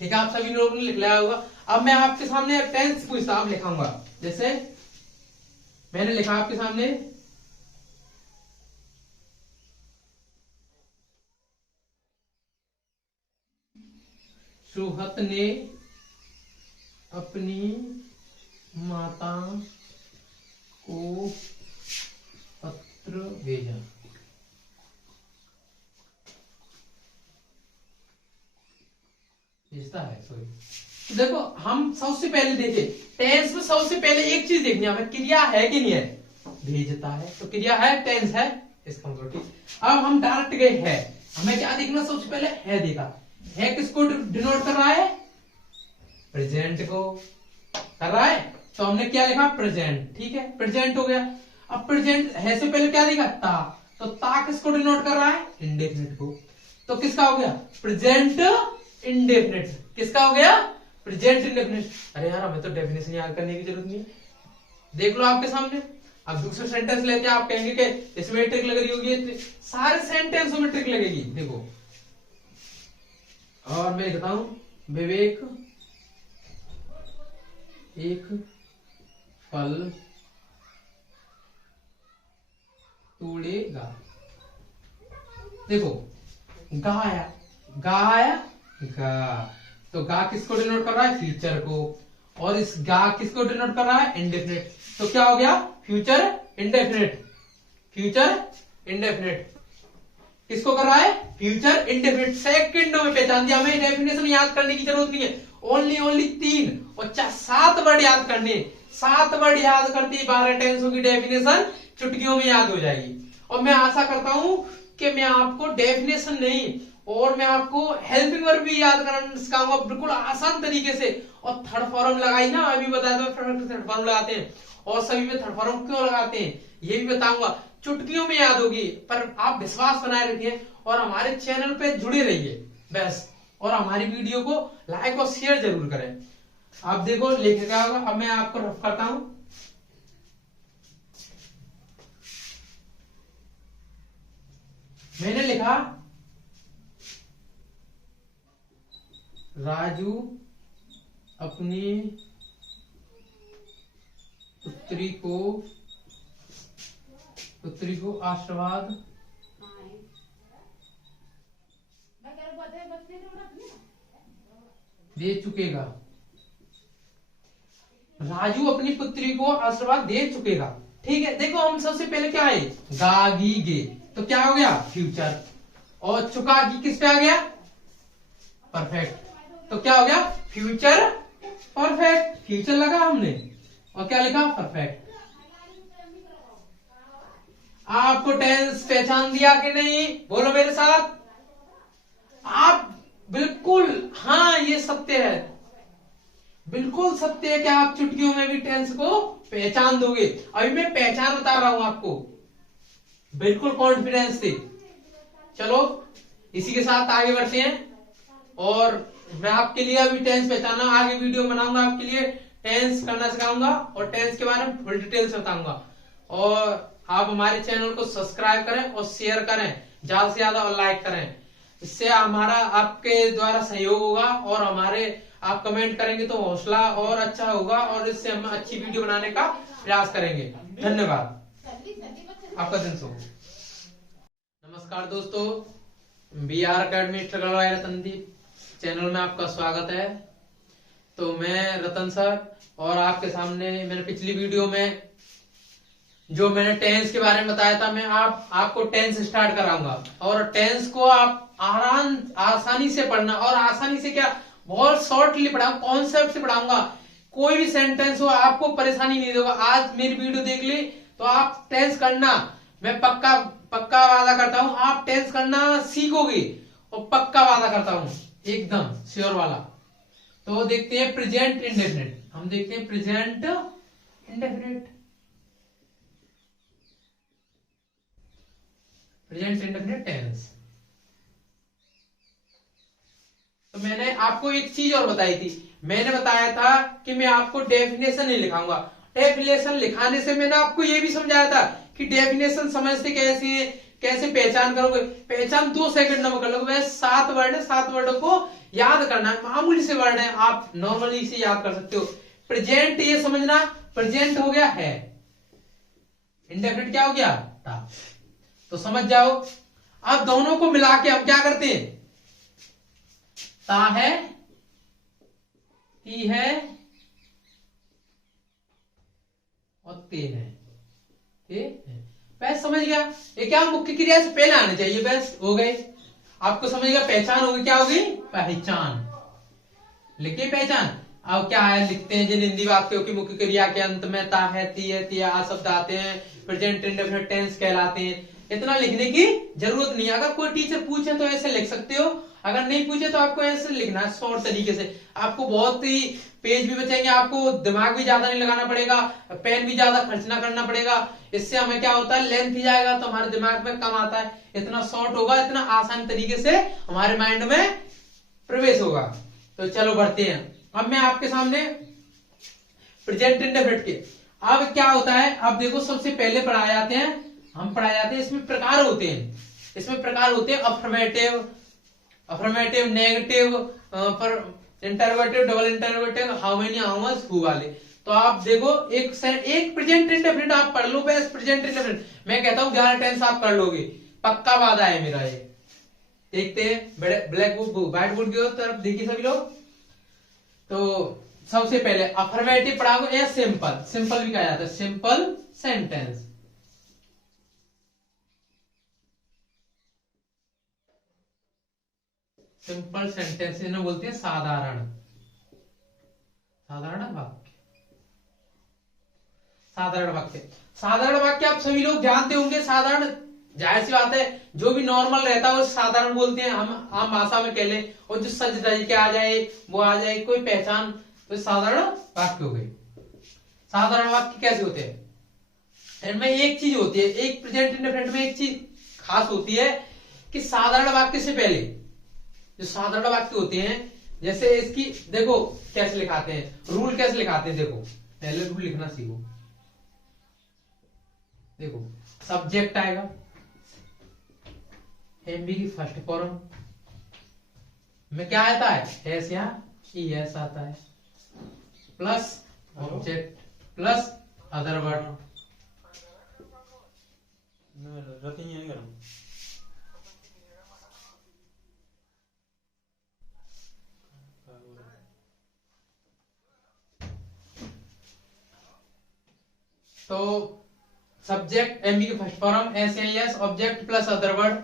ठीक है, आप सभी लोगों ने लिख लिया होगा। अब मैं आपके सामने टेंस पूछता अब लिखाऊंगा, जैसे मैंने लिखा आपके सामने, सुहत ने अपनी माता को पत्र भेजा। भेजता है, सॉरी। तो देखो हम सबसे पहले देखे टेंस में, सबसे पहले एक चीज देखनी है हमें, क्रिया है कि नहीं है। भेजता है तो क्रिया है, टेंस है, इसका मतलब ठीक। अब हम डायरेक्ट गए है, हमें क्या देखना, सबसे पहले है देखा। है किसको डिनोट कर रहा है, प्रेजेंट को कर रहा है, तो हमने क्या लिखा, प्रेजेंट। ठीक है, प्रेजेंट हो गया। अब प्रेजेंट है से पहले क्या देखा, ता, तो ता किसको डिनोट कर रहा है, इंडेफिनिट को। तो किसका हो गया, प्रेजेंट इंडेफिनिट। किसका हो गया, प्रेजेंट इंडेफिनिट। अरे यार हमें तो डेफिनेशन याद करने की जरूरत नहीं है, देख लो आपके सामने। अब दूसरे सेंटेंस लेते हैं, आप कहेंगे कि इसमें ट्रिक लग रही होगी, सारे सेंटेंस में ट्रिक लगेगी। देखो, और मैं लिखता हूं, विवेक एक फल तोड़ेगा। देखो गा आया, गा आया, गा, तो गा किसको डिनोट कर रहा है, फ्यूचर को, और इस गा किसको डिनोट कर रहा है, इंडेफिनिट। तो क्या हो गया, फ्यूचर इंडेफिनिट। फ्यूचर इंडेफिनिट किसको कर रहा है, फ्यूचर इंडेफिनिट। सेकंडों में पहचान दिया, हमें डेफिनेशन याद करने की जरूरत नहीं है। ओनली 3 और 7 वर्ड याद करने, 7 वर्ड याद करते ही 12 टेंसों की डेफिनेशन चुटकियों में याद हो जाएगी। और मैं आशा करता हूं कि मैं आपको डेफिनेशन नहीं, और मैं आपको हेल्पिंग वर्ब भी याद कराना सिखाऊंगा बिल्कुल आसान तरीके से। और थर्ड फॉर्म लगाई ना, अभी बताया था थर्ड फॉर्म लगाते हैं, और सभी में थर्ड फॉर्म क्यों लगाते हैं ये भी बताऊंगा। चुटकियों में याद होगी, पर आप विश्वास बनाए रखिए और हमारे चैनल पे जुड़े रहिए बस। और हमारी वीडियो को लाइक और शेयर जरूर करें। आप देखो लिखे क्या होगा, अब मैं आपको रफ करता हूं। मैंने लिखा, राजू अपनी पुत्री को आशीर्वाद दे चुकेगा। राजू अपनी पुत्री को आशीर्वाद दे चुकेगा। ठीक है, देखो हम सबसे पहले क्या है, गा गी गे, तो क्या हो गया, फ्यूचर। और चुका गी किस पे आ गया, परफेक्ट, तो क्या हो गया, फ्यूचर परफेक्ट। फ्यूचर लगा हमने और क्या लिखा, परफेक्ट। आपको टेंस पहचान दिया कि नहीं, बोलो मेरे साथ। आप बिल्कुल, हाँ ये सत्य है, बिल्कुल सत्य है कि आप चुटकियों में भी टेंस को पहचान दोगे। अभी मैं पहचान बता रहा हूं आपको, बिल्कुल कॉन्फिडेंस से। चलो इसी के साथ आगे बढ़ते हैं, और मैं आपके लिए अभी टेंस पहचानना, आगे वीडियो बनाऊंगा आपके लिए, टेंस करना सिखाऊंगा और टेंस के बारे में फुल डिटेल से बताऊंगा। और आप हमारे चैनल को सब्सक्राइब करें और शेयर करें ज्यादा से ज्यादा, और लाइक करें। इससे हमारा आपके द्वारा सहयोग होगा, और हमारे आप कमेंट करेंगे तो हौसला और अच्छा होगा, और इससे हम अच्छी वीडियो बनाने का प्रयास करेंगे। धन्यवाद, आपका दिन शुभ। नमस्कार दोस्तों, BR अकेडमी रतनदीप चैनल में आपका स्वागत है। तो मैं रतन सर, और आपके सामने मैंने पिछली वीडियो में जो मैंने टेंस के बारे में बताया था, मैं आपको टेंस स्टार्ट कराऊंगा, और टेंस को आप आसानी से पढ़ना, और आसानी से क्या, बहुत शॉर्टली पढ़ाऊंगा, कॉन्सेप्ट से पढ़ाऊंगा। कोई भी सेंटेंस हो आपको परेशानी नहीं देगा। आज मेरी वीडियो देख ली तो आप टेंस करना, मैं पक्का वादा करता हूं, आप टेंस करना सीखोगे, और पक्का वादा करता हूं, एकदम श्योर वाला। तो देखते हैं प्रेजेंट इंडेफिनिट, हम देखते हैं present indefinite. Present indefinite tense. तो मैंने आपको एक चीज और बताई थी, मैंने बताया था कि मैं आपको डेफिनेशन नहीं लिखाऊंगा। डेफिनेशन लिखाने से मैंने आपको ये भी समझाया था कि डेफिनेशन समझते कैसे है, कैसे पहचान करोगे। पहचान 2 सेकंड में कर लोगे। वह 7 वर्ड है, 7 वर्डों को याद करना है, मामूली से वर्ड है, आप नॉर्मली इसे याद कर सकते हो। प्रेजेंट ये समझना, प्रेजेंट हो गया है, इंडेफिनिट क्या हो गया था, तो समझ जाओ। अब दोनों को मिला के हम क्या करते हैं, ता है, ती है और ते है, ते है। बस समझ गया, ये क्या मुख्य क्रिया से पहले आने चाहिए, बस हो गए। आपको समझ गया, पहचान होगी, क्या होगी, पहचान। लिखिए पहचान। अब क्या है, लिखते हैं जिन हिंदी वाक्यों की मुख्य क्रिया के अंत में ता है, ती है, तिया आ शब्द आते हैं, प्रेजेंट इंडेफिनिट टेंस कहलाते हैं। इतना लिखने की जरूरत नहीं है। अगर कोई टीचर पूछे तो ऐसे लिख सकते हो, अगर नहीं पूछे तो आपको ऐसे लिखना है शॉर्ट तरीके से। आपको बहुत ही पेज भी बचेंगे, आपको दिमाग भी ज्यादा नहीं लगाना पड़ेगा, पेन भी ज्यादा खर्च ना करना पड़ेगा। इससे हमें क्या होता है, लेंथ ही जाएगा तो हमारे दिमाग में कम आता है। इतना शॉर्ट होगा, इतना आसान तरीके से हमारे माइंड में प्रवेश होगा। तो चलो बढ़ते हैं। अब मैं आपके सामने प्रेजेंट इंडेफिनिट के अब क्या होता है, अब देखो सबसे पहले पढ़ाए जाते हैं, हम पढ़ाए जाते हैं, इसमें प्रकार होते हैं। इसमें प्रकार होते हैं affirmative, affirmative, negative, interrogative, double interrogative, how many, how much, who वाले। तो आप देखो एक प्रेजेंट इंडेफिनिट आप पढ़ लो, बस प्रेजेंट इंडेफिनिट। मैं कहता हूं 11 टेंस आप कर लोगे, पक्का वादा है मेरा ये। देखते हैं ब्लैक बुक व्हाइट बोर्ड की तरफ देखिए सभी लोग। तो सबसे पहले अफर्मेटिव पढ़ाओगे या सिंपल, सिंपल भी कहा जाता है, सिंपल सेंटेंस। सिंपल सेंटेंस इन्हें बोलते हैं साधारण, साधारण वाक्य। साधारण वाक्य, साधारण वाक्य आप सभी लोग जानते होंगे। साधारण जाहिर सी बात है, जो भी नॉर्मल रहता है वो साधारण बोलते हैं, हम आम भाषा में कह ले। और जो सज धज के आ जाए वो आ जाए, कोई पहचान, तो साधारण वाक्य हो गए। साधारण वाक्य कैसे होते हैं, इनमें एक चीज होती है, एक प्रेजेंट इंडेफिनिट में एक चीज खास होती है कि साधारण वाक्य से पहले जो साधारण वाक्य होते हैं, जैसे इसकी देखो कैसे लिखाते हैं, रूल कैसे लिखाते हैं। देखो पहले रूल लिखना सीखो। देखो सब्जेक्ट आएगा, एमबी की फर्स्ट फॉर्म में क्या आता है, एस या ई एस आता है, plus object plus other word. तो सब्जेक्ट एमबी की फर्स्ट फॉर्म, एस या S, object plus other word.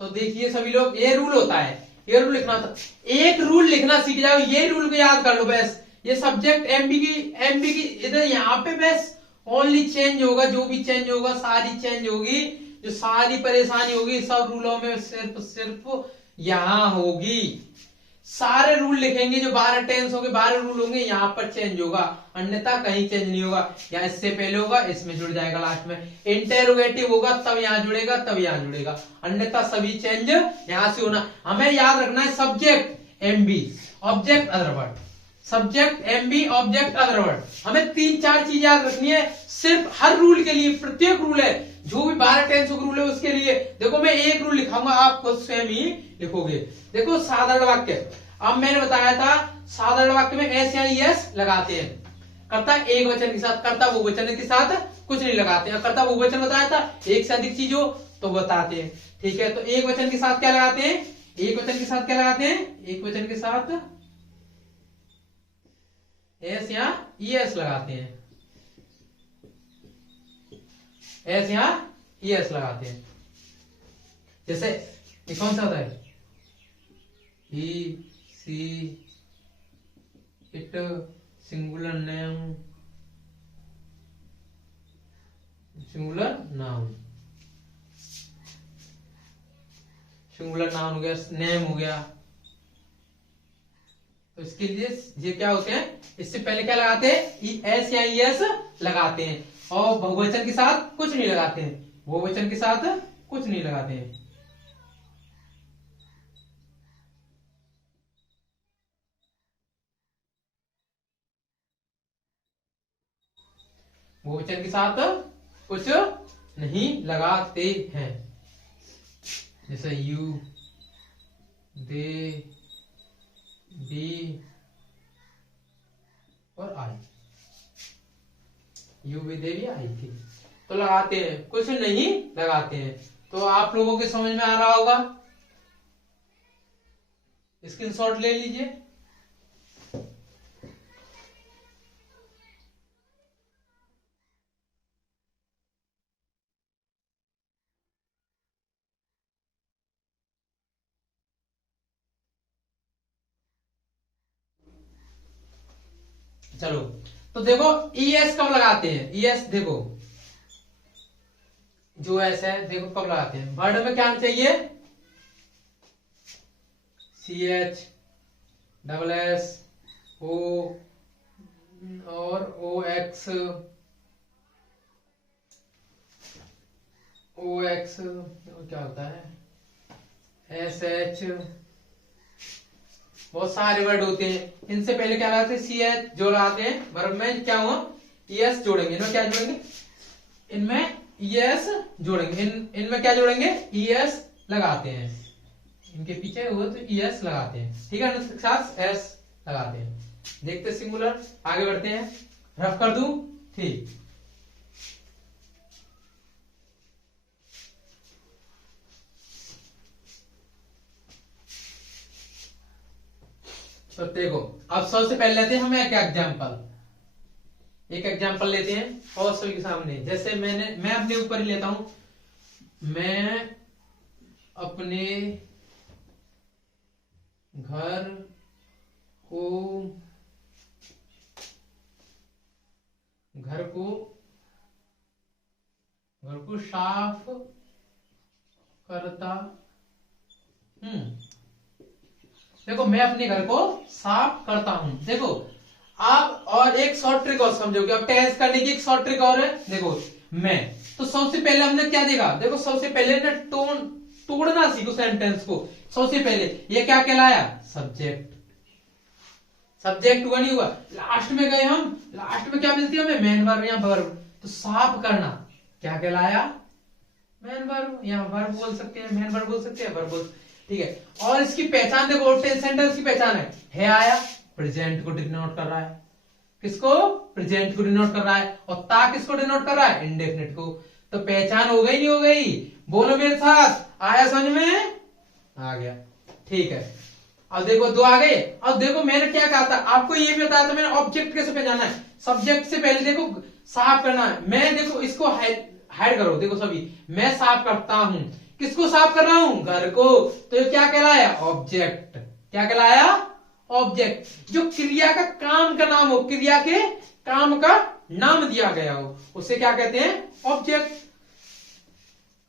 तो देखिए सभी लोग, ये रूल होता है, ये रूल लिखना था। एक रूल लिखना सीख जाओ, ये रूल को याद कर लो बस। ये सब्जेक्ट एमबी की इधर यहाँ पे बस ओनली चेंज होगा, जो भी चेंज होगा सारी चेंज होगी, जो सारी परेशानी होगी सब रूलों में सिर्फ यहां होगी। सारे रूल लिखेंगे, जो 12 टेंस होंगे, 12 रूल होंगे, यहाँ पर चेंज होगा, अन्यथा कहीं चेंज नहीं होगा। या इससे पहले होगा, इसमें जुड़ जाएगा लास्ट में। इंटेरोगेटिव होगा तब यहाँ जुड़ेगा, तब यहाँ जुड़ेगा, अन्यथा सभी चेंज यहाँ से होना। हमें याद रखना है subject MB, object other word, subject MB, object other word. हमें 3-4 चीज याद रखनी है सिर्फ हर रूल के लिए। प्रत्येक रूल है, जो भी 12 टेंस का रूल है उसके लिए। देखो मैं एक रूल लिखाऊंगा, आप खुद स्वयं ही लिखोगे। देखो साधारण वाक्य, अब मैंने बताया था साधारण वाक्य में एस या एस लगाते हैं। कर्ता एक वचन के साथ, कर्ता बहुवचन के साथ कुछ नहीं लगाते हैं। कर्ता बहुवचन बताया था, एक से अधिक चीज हो तो बताते हैं, ठीक है। तो एक वचन के साथ क्या लगाते हैं, एक वचन के साथ क्या लगाते हैं, एक वचन के साथ एस या एस लगाते हैं, एस या एस लगाते हैं। जैसे ये कौन सा होता है, he see it, singular name, singular noun, singular noun हो गया, नेम हो गया। तो इसके लिए ये क्या होते हैं, इससे पहले क्या लगाते हैं, एस या एस लगाते हैं। और बहुवचन के साथ कुछ नहीं लगाते हैं, बहुवचन के साथ कुछ नहीं लगाते हैं। बहुवचन के साथ कुछ नहीं लगाते हैं, जैसे यू, दे, दी और आई। यू, भी, दे, भी, आई थी तो लगाते हैं, कुछ नहीं लगाते हैं। तो आप लोगों के समझ में आ रहा होगा, स्क्रीनशॉट ले लीजिए। चलो, तो देखो ईएस कब लगाते हैं, ईएस देखो जो एस है, देखो कब लगाते हैं। वर्ड में क्या चाहिए, सी एच, डबल एस, ओ और ओ एक्स, ओ एक्स क्या होता है, एस एच, बहुत सारे वर्ड होते हैं। इनसे पहले क्या लगाते हैं, सी एच जो लगाते हैं। वर्ब में क्या हुआ, ईएस जोड़ेंगे, इनमें क्या जोड़ेंगे, इनमें ईएस जोड़ेंगे, इनमें क्या जोड़ेंगे, ईएस लगाते हैं। इनके पीछे हो तो ईएस लगाते हैं, ठीक है ना, साथ एस लगाते हैं। देखते सिंगुलर, आगे बढ़ते हैं। रफ कर दूं, ठीक। तो देखो, अब सबसे पहले लेते हैं हम एक एग्जाम्पल लेते हैं और सभी के सामने। जैसे मैं अपने ऊपर ही लेता हूं, मैं अपने घर को साफ करता हूं। देखो, मैं अपने घर को साफ करता हूं। देखो आप, और एक शॉर्ट ट्रिक और समझोगे, अब टेंस करने की एक शॉर्ट ट्रिक और है। देखो मैं, तो सबसे पहले हमने क्या देखा, देखो सबसे पहले ना तोड़ना सीखो सेंटेंस को। सबसे पहले ये क्या कहलाया, सब्जेक्ट। सब्जेक्ट हुआ नहीं हुआ, लास्ट में गए हम, लास्ट में क्या मिलती है हमें, मेन वर्ब या वर्ब। तो साफ करना क्या कहलाया, मेन वर्ब, या वर्ब बोल सकते हैं, मेन वर्ब बोल सकते हैं, वर्ब बोल, ठीक है। और इसकी पहचान देखो, सेंटेंस की पहचान है आया, प्रेजेंट को डिनोट कर रहा है, किसको, प्रेजेंट को डिनोट कर रहा है। और ता किसको डिनोट कर रहा है, इंडेफिनिट को। तो पहचान हो गई नहीं हो गई, बोलो मेरे साथ, आया समझ में, आ गया, ठीक है। अब देखो दो आ गए। अब देखो मैंने क्या कहा था आपको, ये भी बताया था मैंने, ऑब्जेक्ट कैसे पहचाना है। सब्जेक्ट से पहले देखो साफ करना है। मैं देखो इसको हाइड करो, देखो सभी, मैं साफ करता हूं, किसको साफ कर रहा हूं, घर को। तो ये क्या कहलाया, ऑब्जेक्ट। क्या कहलाया, ऑब्जेक्ट। जो क्रिया का काम का नाम हो, क्रिया के काम का नाम दिया गया हो, उसे क्या कहते हैं, ऑब्जेक्ट।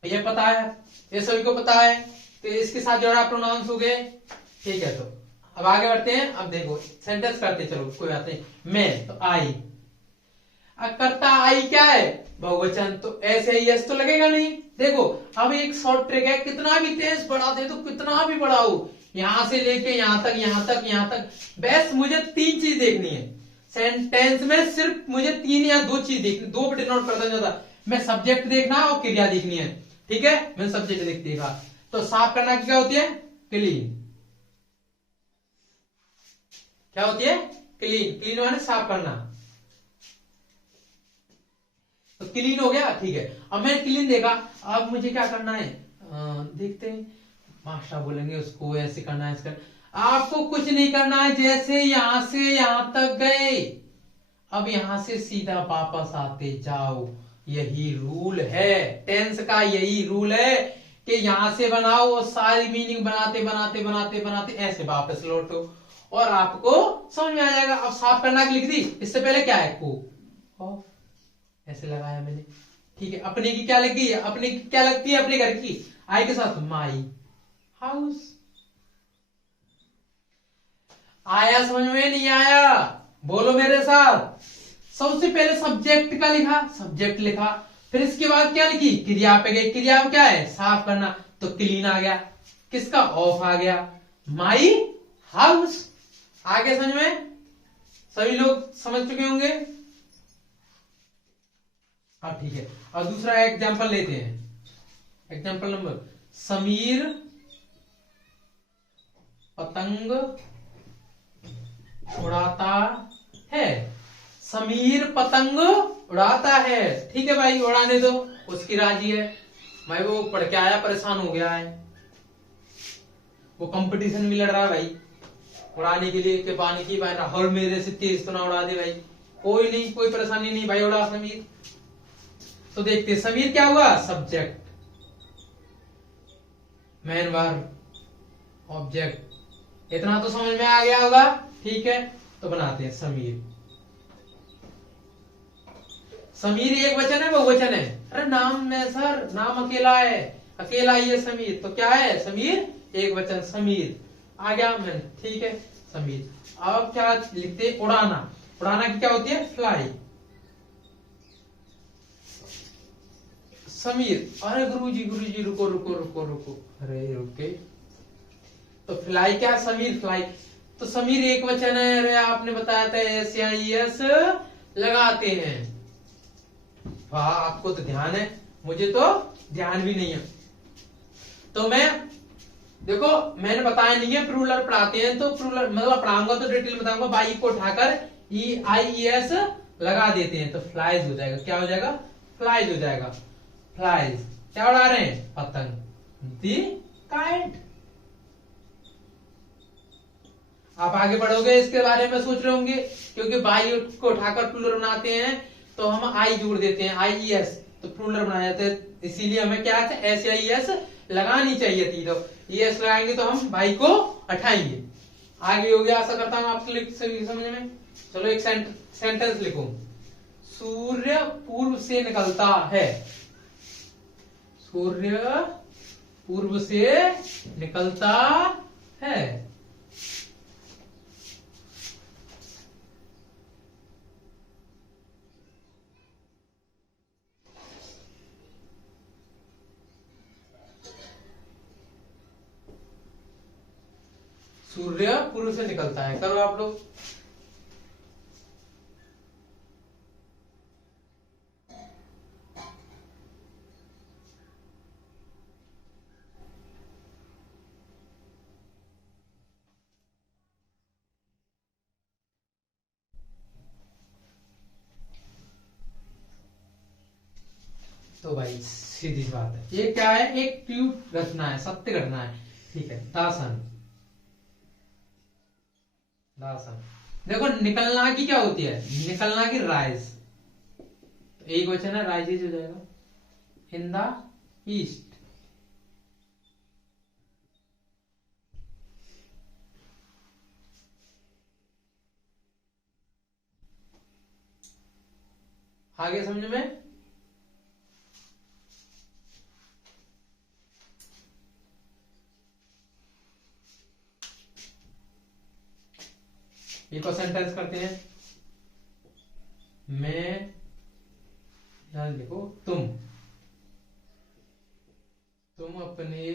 ये पता है, ये सभी को पता है। तो इसके साथ जोड़ा प्रोनाउंस हो गए, ठीक है। तो अब आगे बढ़ते हैं। अब देखो सेंटेंस करते चलो, कोई बात नहीं। मैं, तो आई, करता आई क्या है, बहुवचन, तो ऐसे ही यस तो लगेगा नहीं। देखो अब एक शॉर्ट ट्रिक है, कितना भी तेज बढ़ा दे तो कितना भी बढ़ाओ, यहां से लेके यहां तक, यहां तक, यहां तक, बस मुझे तीन चीज देखनी है सेंटेंस में, सिर्फ मुझे तीन या दो चीज देखनी, दो पे डिनोट करता ज्यादा। मैं सब्जेक्ट देखना और क्रिया देखनी है, ठीक है। मैंने सब्जेक्ट देखा। तो साफ करना क्या होती है, क्लीन। क्या होती है, क्लीन। क्लीन माने साफ करना। तो क्लीन हो गया, ठीक है। अब मैं क्लीन देखा, अब मुझे क्या करना है, देखते हैं। मास्टर बोलेंगे उसको ऐसे करना है, इसका आपको कुछ नहीं करना है। जैसे यहां से यहां तक गए, अब यहां से सीधा वापस आते जाओ। यही रूल है टेंस का, यही रूल है कि यहां से बनाओ और सारी मीनिंग बनाते बनाते बनाते बनाते ऐसे वापस लौटो और आपको समझ में आ जाएगा। अब साफ करना की लिख दी, इससे पहले क्या है, को ऐसे लगाया मैंने, ठीक है। अपने की क्या लगी है, अपने की क्या लगती है, अपने घर की, आई के साथ माई हाउस। आया समझ में, नहीं आया, बोलो मेरे साथ, सबसे पहले सब्जेक्ट का लिखा, सब्जेक्ट लिखा, फिर इसके बाद क्या लिखी, क्रिया पे गई। क्रिया क्या है, साफ करना, तो क्लीन आ गया, किसका, ऑफ आ गया, माई हाउस। आगे समझ में, सभी लोग समझ चुके होंगे। हाँ ठीक है, और दूसरा एग्जांपल लेते हैं। एग्जांपल नंबर, समीर पतंग उड़ाता है। समीर पतंग उड़ाता है, ठीक है भाई, उड़ाने दो, उसकी राजी है भाई। वो पढ़ के आया, परेशान हो गया है, वो कंपटीशन भी लड़ रहा है भाई उड़ाने के लिए, के पानी की भाई राहुल मेरे से तेज तो ना उड़ा दे भाई। कोई नहीं, कोई परेशानी नहीं भाई, उड़ा समीर। तो देखते समीर क्या हुआ, सब्जेक्ट, मेन वर्ब, ऑब्जेक्ट। इतना तो समझ में आ गया होगा, ठीक है। तो बनाते हैं समीर। समीर एक वचन है, बहुवचन है? अरे नाम में सर, नाम अकेला है, अकेला ही है समीर, तो क्या है, समीर एक वचन, समीर आ गया मैं, ठीक है, समीर। अब क्या लिखते हैं, उड़ाना। उड़ाना की क्या होती है, फ्लाई। समीर, अरे गुरुजी रुको रुको रुको रुको, अरे रुके, तो फ्लाई क्या, समीर फ्लाई। तो समीर एक वचन है, अरे आपने बताया था एस या एस लगाते हैं। वाह, आपको तो ध्यान है, मुझे तो ध्यान भी नहीं है। तो मैं देखो, मैंने बताया नहीं है, प्लूरल पढ़ाते हैं तो प्लूरल मतलब पढ़ाऊंगा तो डिटेल बताऊंगा। बाई को उठाकर EIES लगा देते हैं तो फ्लाइज हो जाएगा। क्या हो जाएगा, फ्लाइज हो जाएगा। फ्लाइज क्या उड़ा रहे हैं, पतंग, दी काइट। आप आगे बढ़ोगे इसके बारे में सोच रहे होंगे, क्योंकि बाई को उठाकर प्लूरल बनाते हैं तो हम आई जोड़ देते हैं, IES, तो प्लूरल बनाया जाता है। इसीलिए हमें क्या है, एस या ES लगानी चाहिए थी। तो ES लगाएंगे तो हम भाई को हटाएंगे। आगे हो गया, आशा करता हूं आप सभी समझ में। चलो एक सेंटेंस लिखो, सूर्य पूर्व से निकलता है। सूर्य पूर्व से निकलता है। सूर्य पूर्व से निकलता है, करो आप लोग। तो भाई सीधी बात है, ये क्या है, एक ट्रूथ घटना है, सत्य घटना है, ठीक है। दासन, दासन, देखो निकलना की क्या होती है, निकलना की राइज, तो एक वचन है, राइजेज हो जाएगा, इन द ईस्ट। आगे समझ में, एक और सेंटेंस करते हैं। मैं, ध्यान देखो, तुम अपने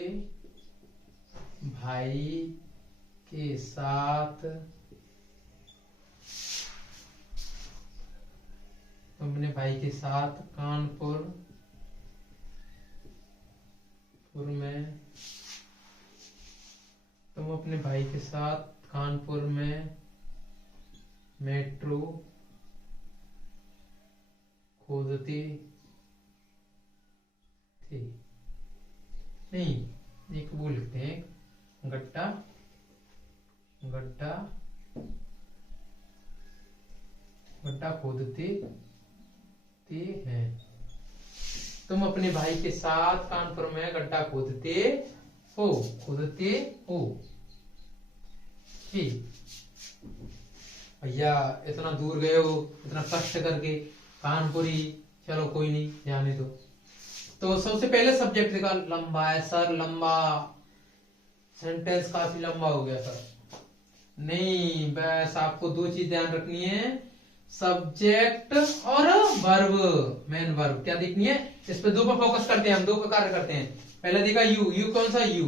भाई के साथ, अपने भाई के साथ कानपुर में, तुम अपने भाई के साथ कानपुर में मेट्रो खोदते थे। नहीं, एक वो लिखते हैं, गड्ढा, गड्ढा, गड्ढा खोदते हैं। तुम अपने भाई के साथ कानपुर में गड्ढा खोदते हो, खोदते हो। ठीक भैया, इतना दूर गए हो, इतना कष्ट करके कानपुरी, चलो कोई नहीं, जाने दो। तो सबसे पहले सब्जेक्ट लिखा, लंबा है सर, लंबा सेंटेंस काफी लंबा हो गया सर। नहीं, बस आपको दो चीज ध्यान रखनी है, सब्जेक्ट और वर्ब, मेन वर्ब क्या देखनी है, इस पे दो पर फोकस करते हैं हम, दो पर कार्य करते हैं। पहले देखा यू, यू कौन सा, यू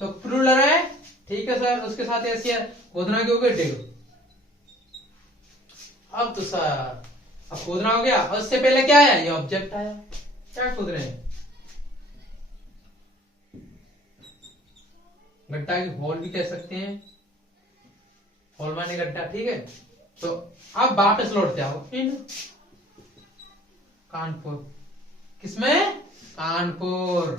तो प्लूरल है, ठीक है सर, उसके साथ ऐसी है खोदना के हो गए डिग। अब तो सर अब खोदना हो गया, और उससे पहले क्या आया, ये ऑब्जेक्ट आया, क्या खोद रहे हैं, गड्ढा की होल भी कह सकते हैं, होल माने गड्ढा, ठीक है। तो अब वापस लौटते आओ इन कानपुर, किसमें, कानपुर,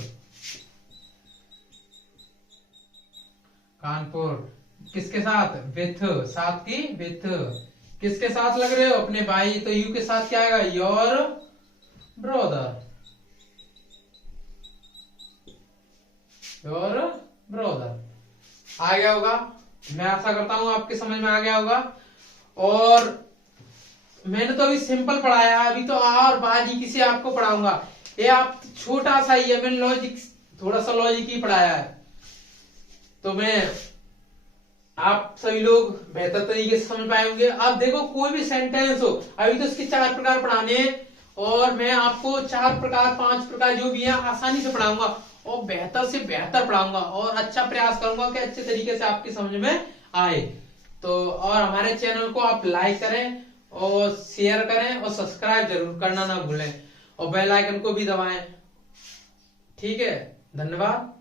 कानपुर किसके साथ, विथ, साथ की विथ, किसके साथ लग रहे हो, अपने भाई, तो यू के साथ क्या आएगा, योर ब्रदर, योर ब्रदर। आ गया होगा, मैं आशा करता हूं आपके समझ में आ गया होगा। और मैंने तो अभी सिंपल पढ़ाया, अभी तो और बारीकी से आपको पढ़ाऊंगा। ये आप छोटा सा ही है, मैंने लॉजिक, थोड़ा सा लॉजिक ही पढ़ाया है, तो मैं आप सभी लोग बेहतर तरीके से समझ पाए होंगे। अब देखो कोई भी सेंटेंस हो, अभी तो इसके 4 प्रकार पढ़ाने हैं, और मैं आपको 4 प्रकार 5 प्रकार जो भी है आसानी से पढ़ाऊंगा, और बेहतर से बेहतर पढ़ाऊंगा, और अच्छा प्रयास करूंगा कि अच्छे तरीके से आपकी समझ में आए। तो और हमारे चैनल को आप लाइक करें और शेयर करें और सब्सक्राइब जरूर करना ना भूलें, और बेल आइकन को भी दबाएं, ठीक है। धन्यवाद।